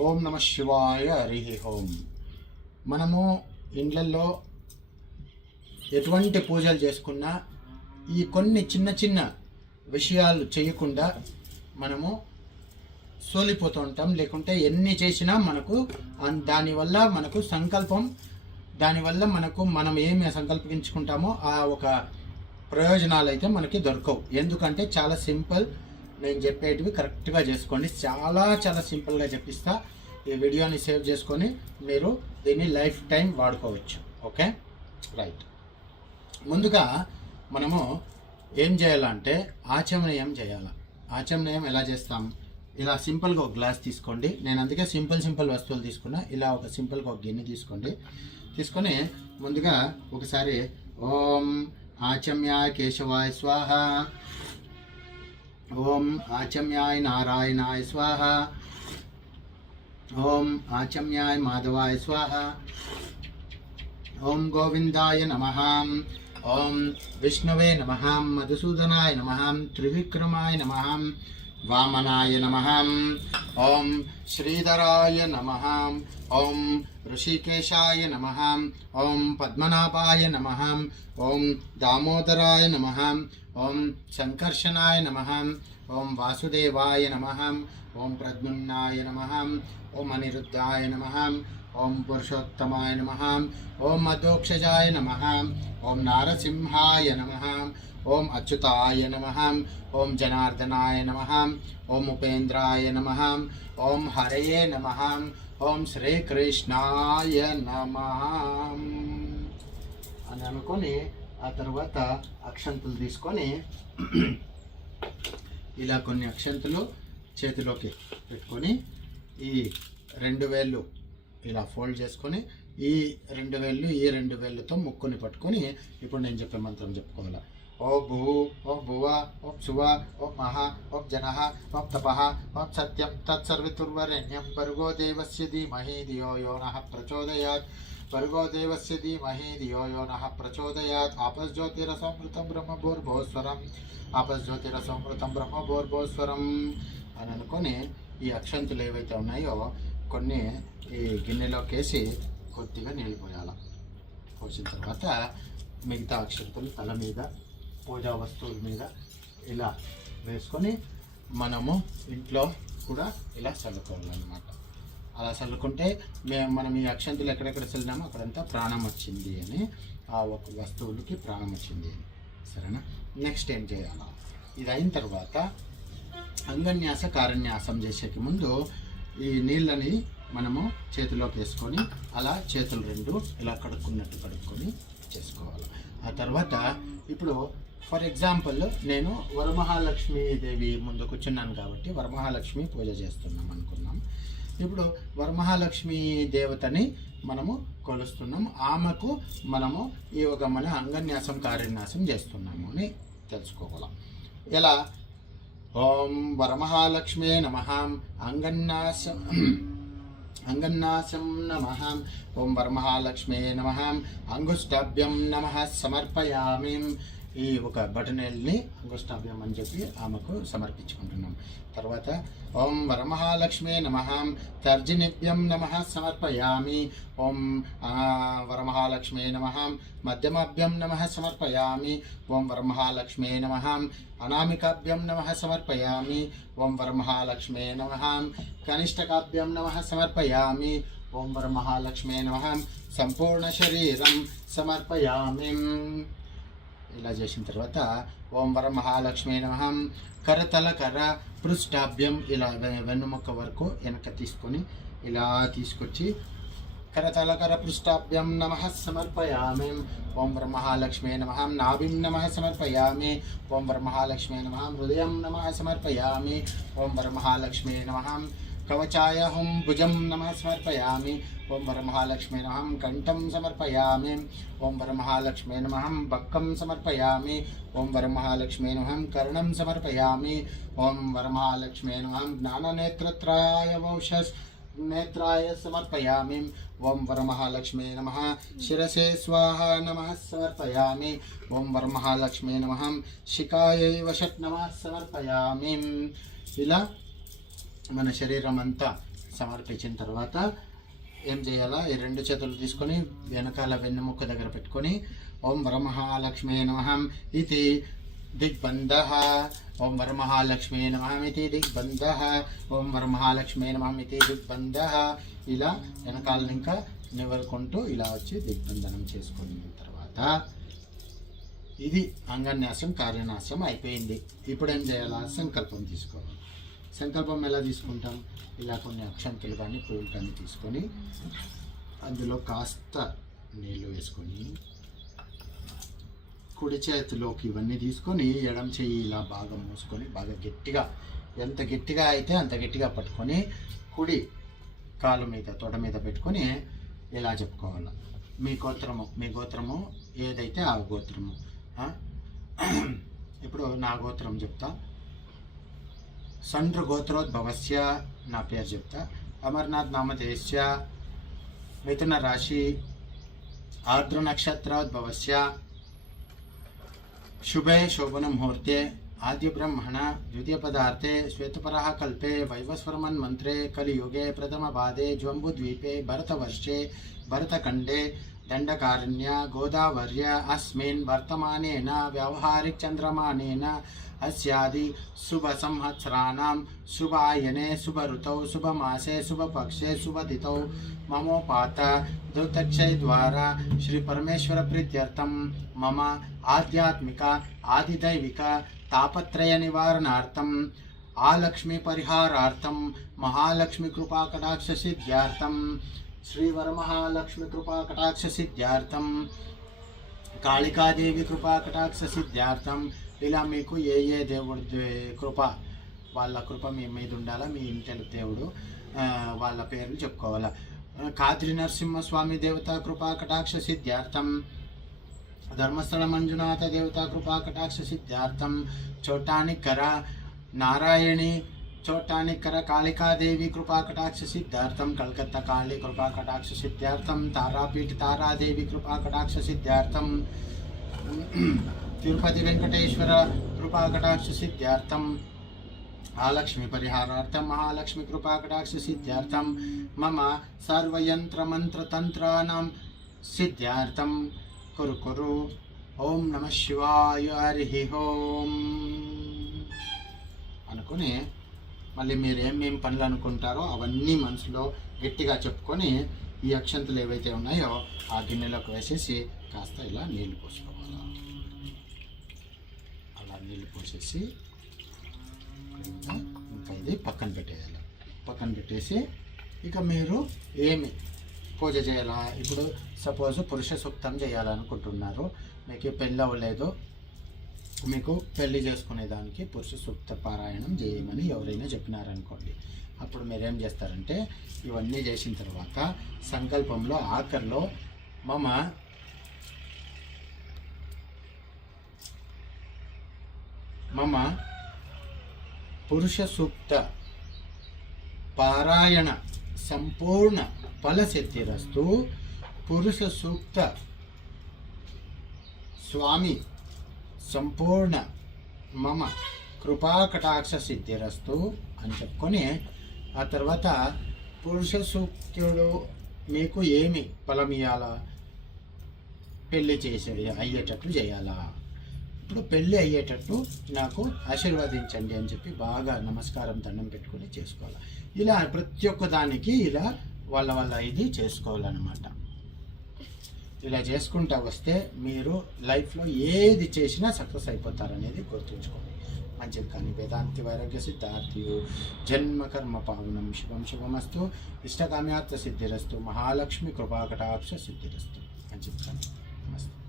ఓం నమ శివాయ హరి ఓం. మనము ఇండ్లల్లో ఎటువంటి పూజలు చేసుకున్నా ఈ కొన్ని చిన్న చిన్న విషయాలు చేయకుండా మనము సోలిపోతూ ఉంటాం. లేకుంటే ఎన్ని చేసినా మనకు అన్- దానివల్ల మనకు సంకల్పం దానివల్ల మనకు మనం ఏమి సంకల్పించుకుంటామో ఆ ఒక ప్రయోజనాలు అయితే మనకి దొరకవు. ఎందుకంటే చాలా సింపుల్ నేను చెప్పేటివి కరెక్ట్గా చేసుకోండి. చాలా చాలా సింపుల్గా చెప్పిస్తా. ఈ వీడియోని సేవ్ చేసుకొని మీరు దీన్ని లైఫ్ టైం వాడుకోవచ్చు. ఓకే? రైట్. ముందుగా మనము ఏం చేయాలంటే ఆచమనీయం చేయాలి. ఆచమనీయం ఎలా చేస్తాం? ఇలా సింపుల్గా ఒక గ్లాస్ తీసుకోండి. నేను అందుకే సింపుల్ సింపుల్ వస్తువులు తీసుకున్నా. ఇలా ఒక సింపుల్గా ఒక గిన్నె తీసుకోండి. తీసుకొని ముందుగా ఒకసారి ఓం ఆచమ్య కేశవాయ స్వాహ. ఓం ఆచమ్యాయ నారాయణాయ స్వాహ ఓం ఆచమ్యాయ మాధవాయ స్వాహ ఓం గోవిందాయ నమ ఓం విష్ణవే నమ మధుసూదనాయ నమ త్రివిక్రమాయ నమ వామనాయ నమ ఓం శ్రీధరాయ నమ ఓం ఋషికేశాయ నమ ఓం పద్మనాభాయ నమ ఓం దామోదరాయ నమ ఓం సంకర్షణాయ నమ ఓం వాసుదేవాయ నమ ఓం ప్రద్మున్నాయ నమ ఓం అనిరుద్ధాయ నమ ఓం పురుషోత్తమాయ నమ ఓం మధోక్షజాయ నమ ఓం నారసింహాయ నమ ఓం అచ్యుతాయ నమ. ఓం జనార్దనాయ నమ. ఓం ఉపేంద్రాయ నమ. ఓం హరయే నమ. ఓం శ్రీకృష్ణాయ నమ. అని అనుకొని ఆ తర్వాత అక్షంతులు తీసుకొని ఇలా కొన్ని అక్షంతులు చేతిలోకి పెట్టుకొని ఈ రెండు వేళ్ళు ఇలా ఫోల్డ్ చేసుకొని ఈ రెండు వేళ్ళు ఈ రెండు వేళ్ళతో ముక్కుని పట్టుకొని ఇప్పుడు నేను చెప్పే మంత్రం చెప్పుకోవాలి? ఓ భూ ఓ భువ ఓం శువ ఓ మహ ఓం జన ఓం తప ఓం సత్యం తత్సర్వితుర్వరణ్యం భర్గో దేవస్య ధీమహి ధియో యో నః ప్రచోదయాత్. భర్గో దేవస్య ధీమహి ధియో యో నః ప్రచోదయాత్. ఆపస్జ్యోతిరసమృతం బ్రహ్మభూర్భోస్వరం. ఆపస్జ్యోతిరసమృతం బ్రహ్మభూర్భోస్వరం. అని అనుకొని ఈ అక్షంతులు ఏవైతే ఉన్నాయో కొన్ని ఈ గిన్నెలోకి వేసి కొద్దిగా నీళ్ళు పోయాలి. పోసిన తర్వాత మిగతా అక్షంతులు తల మీద పూజా వస్తువుల మీద ఇలా వేసుకొని మనము ఇంట్లో కూడా ఇలా చల్లుకోవాలన్నమాట. అలా చల్లుకుంటే మేము మనం ఈ అక్షంతులు ఎక్కడెక్కడ చల్లినామో అక్కడంతా ప్రాణం వచ్చింది అని ఆ ఒక వస్తువులకి ప్రాణం వచ్చింది అని. సరేనా? నెక్స్ట్ ఏం చేయాలా? ఇది అయిన తర్వాత అంగన్యాస కారణ్యాసం చేసేకి ముందు ఈ నీళ్ళని మనము చేతిలోకి వేసుకొని అలా చేతులు రెండు ఇలా కడుక్కున్నట్టు కడుక్కొని చేసుకోవాలి. ఆ తర్వాత ఇప్పుడు ఫర్ ఎగ్జాంపుల్ నేను వరమహాలక్ష్మి దేవి ముందు కూర్చున్నాను కాబట్టి వరమహాలక్ష్మి పూజ చేస్తున్నాం అనుకున్నాం. ఇప్పుడు వరమహాలక్ష్మి దేవతని మనము కొలుస్తున్నాం. ఆమెకు మనము ఈ ఒక మన అంగన్యాసం కార్యన్యాసం చేస్తున్నాము అని తెలుసుకోగలం. ఎలా? ఓం వరమహాలక్ష్మే నమ. అంగన్నాసం అంగన్నాసం నమ. ఓం వరమహాలక్ష్మే నమ. అంగుష్టాభ్యం నమ. సమర్పయామి. ఈ ఒక బటనేల్ని అంగుష్టాభ్యం అని చెప్పి ఆమెకు సమర్పించుకుంటున్నాం. తర్వాత ఓం వరమహాలక్ష్మే నమ తర్జినిభ్యం నమ సమర్పయామి. ఓం ఆ, వరమహాలక్ష్మే నమ మధ్యమాభ్యం నమ సమర్పయామి. ఓం వరమహాలక్ష్మే నమ అనామికాభ్యం నమ సమర్పయామి. ఓం వరమహాలక్ష్మే నమ కనిష్టకాభ్యం నమ సమర్పయామి. ఓం వరమహాలక్ష్మే నమ సంపూర్ణ శరీరం సమర్పయామి. ఇలా చేసిన తర్వాత ఓం వర మహాలక్ష్మి నమ. కరతల కర పృష్ఠాభ్యం ఇలా వె- వెన్నుముక్క వరకు వెనక తీసుకొని ఇలా తీసుకొచ్చి కరతల కర పృష్ఠాభ్యం నమ సమర్పయామి. ఓం వర మహాలక్ష్మి నమ. నాభిం నమ సమర్పయామి. ఓం వర మహాలక్ష్మి నమ. హృదయం నమ సమర్పయామి. ఓం వర మహాలక్ష్మి నమ. కవచాయ హుం భుజం నమ సమర్పయామి ఓం వరమహాలక్ష్మీ నమః కంఠం సమర్పయామి ఓం వరమహాలక్ష్మీ నమః బక్కం సమర్పయామి ఓం వరమహాలక్ష్మీ నమః కర్ణం సమర్పయామి ఓం వరమహాలక్ష్మీ నమః జ్ఞాననేత్రత్రాయ వౌషస్ నేత్రాయ సమర్పయామి ఓం వరమహాలక్ష్మీ నమ శిరసే స్వాహ నమ సమర్పయామి ఓం వరమహాలక్ష్మీ నమ శిఖాయై వషట్ నమ సమర్పయామి ఇలా మన శరీరం అంతా సమర్పించిన తర్వాత ఏం చేయాలా? ఈ రెండు చేతులు తీసుకొని వెనకాల వెన్నెముక్క దగ్గర పెట్టుకొని ఓం వరమహాలక్ష్మీ నమహం ఇది దిగ్బంధ. ఓం వరమహాలక్ష్మీ నమహమితి ఇది దిగ్బంధ. ఓం వరమహాలక్ష్మీ నమహమితి ఇది దిగ్బంధ. ఇలా వెనకాల ఇంకా నివరుకుంటూ ఇలా వచ్చి దిగ్బంధనం చేసుకున్న తర్వాత ఇది అంగన్యాసం కార్యనాశం అయిపోయింది. ఇప్పుడు ఏం చేయాలా? సంకల్పం తీసుకోవాలి. సంకల్పం ఎలా తీసుకుంటాం? ఇలా కొన్ని అక్షంతలు కానీ పువ్వులు కానీ తీసుకొని అందులో కాస్త నీళ్ళు వేసుకొని కుడి చేతిలోకి ఇవన్నీ తీసుకొని ఎడం చెయ్యి ఇలా బాగా మూసుకొని బాగా గట్టిగా ఎంత గట్టిగా అయితే అంత గట్టిగా పట్టుకొని కుడి కాలు మీద తొడ మీద పెట్టుకొని ఇలా చెప్పుకోవాలి. మీ గోత్రము మీ గోత్రము ఏదైతే ఆ గోత్రము ఇప్పుడు నా గోత్రం చెప్తా. संड्र गोत्रोद्भवस्य ना पेर चुपता अमरनाथ मिथुन राशि आर्द्र नक्षत्रोद्भवस्य शुभे शोभन मुहूर्ते आदि ब्रह्मण द्वितीय पदार्थे श्वेतपरा कल्पे वैवस्वर्मन मंत्रे कलियुगे प्रथम बाधे ज्वंबुद्वीपे भरतवर्षे भरतखंडे भरत दण्डकारण्य, गोदावर्य, अस्मिन् वर्तमानेन व्यावहारिकचन्द्रमानेन अस्यादि शुभसंवत्सराणां शुभायने, शुभऋतौ, शुभमासे, शुभपक्षे, शुभतिथौ ममोपात द्वारा श्रीपरमेश्वरप्रीत्यर्थं मम आध्यात्मिक आदिदैविक तापत्रयनिवारणार्थम् आलक्ष्मीपरिहारार्थं, महालक्ष्मीकृपाकटाक्षसिद्ध्यार्थं శ్రీవరమహాలక్ష్మి కృపాకటాక్ష సిద్ధ్యార్థం కాళికాదేవి కృపాకటాక్షసిద్ధ్యార్థం. ఇలా మీకు ఏ ఏ దేవుడి కృప వాళ్ళ కృప మీ మీద ఉండాలా? మీ ఇంటి దేవుడు వాళ్ళ పేర్లు చెప్పుకోవాలా? కాద్రి నరసింహస్వామి దేవతా కృపా కటాక్ష సిద్ధ్యార్థం ధర్మస్థల మంజునాథ దేవతా కృపా కటాక్ష సిద్ధ్యార్థం చోటాని కర నారాయణి చోటానికర కాళికాదేవి కృపా కటాక్ష సిద్ధార్థం కలకత్తా కాళీ కృపా కటాక్ష సిద్ధార్థం తారాపీఠ తారాదేవి కృపా కటాక్ష సిద్ధార్థం తిరుపతి వెంకటేశ్వర కృపా కటాక్ష సిద్ధార్థం ఆలక్ష్మి పరిహారార్థం మహాలక్ష్మి కృపా కటాక్ష సిద్ధార్థం మమ సర్వయంత్రమంత్రతంత్రాణం సిద్ధార్థం కురు కురు ఓం నమ శివాయ హరి ఓం అనుకుని మళ్ళీ మీరు ఏమేమి పనులు అనుకుంటారో అవన్నీ మనసులో గట్టిగా చెప్పుకొని ఈ అక్షంతలు ఏవైతే ఉన్నాయో ఆ గిన్నెలోకి వేసేసి కాస్త ఇలా నీళ్ళు పోసుకోవాలి. అలా నీళ్ళు పోసేసి ఇంకా ఇంకా ఇది పక్కన పెట్టేయాలి. పక్కన పెట్టేసి ఇక మీరు ఏమి పూజ చేయాలా? ఇప్పుడు సపోజ్ పురుష సూక్తం చేయాలనుకుంటున్నారు. మీకు పెళ్ళి అవ్వలేదు. మీకు పెళ్ళి చేసుకునేదానికి పురుష సూక్త పారాయణం చేయమని ఎవరైనా చెప్పినారనుకోండి. అప్పుడు మీరేం చేస్తారంటే ఇవన్నీ చేసిన తర్వాత సంకల్పంలో ఆఖరిలో మమ మమ పురుష సూక్త పారాయణ సంపూర్ణ ఫలసిద్ధిరస్తు పురుష సూక్త స్వామి సంపూర్ణ మమ కృపాకటాక్ష సిద్ధిరస్తు అని చెప్పుకొని ఆ తర్వాత పురుష సూక్తుడు మీకు ఏమి ఫలమియాలా పెళ్ళి చేసే అయ్యేటట్లు చేయాలా? ఇప్పుడు పెళ్ళి అయ్యేటట్టు నాకు ఆశీర్వదించండి అని చెప్పి బాగా నమస్కారం దండం పెట్టుకొని చేసుకోవాలి. ఇలా ప్రతి ఒక్క దానికి ఇలా వాళ్ళ వాళ్ళ ఇది చేసుకోవాలన్నమాట. ఇలా చేసుకుంటా వస్తే మీరు లైఫ్లో ఏది చేసినా సక్సెస్ అయిపోతారనేది గుర్తుంచుకోండి. మంచిది కానీ వేదాంతి వైరాగ్య సిద్ధార్థియు జన్మకర్మ పావనం శుభం శుభమస్తు ఇష్టకామ్యార్థ సిద్ధిరస్తు మహాలక్ష్మి కృపాకటాక్ష సిద్ధిరస్తు. మంచిది కానీ. నమస్తే.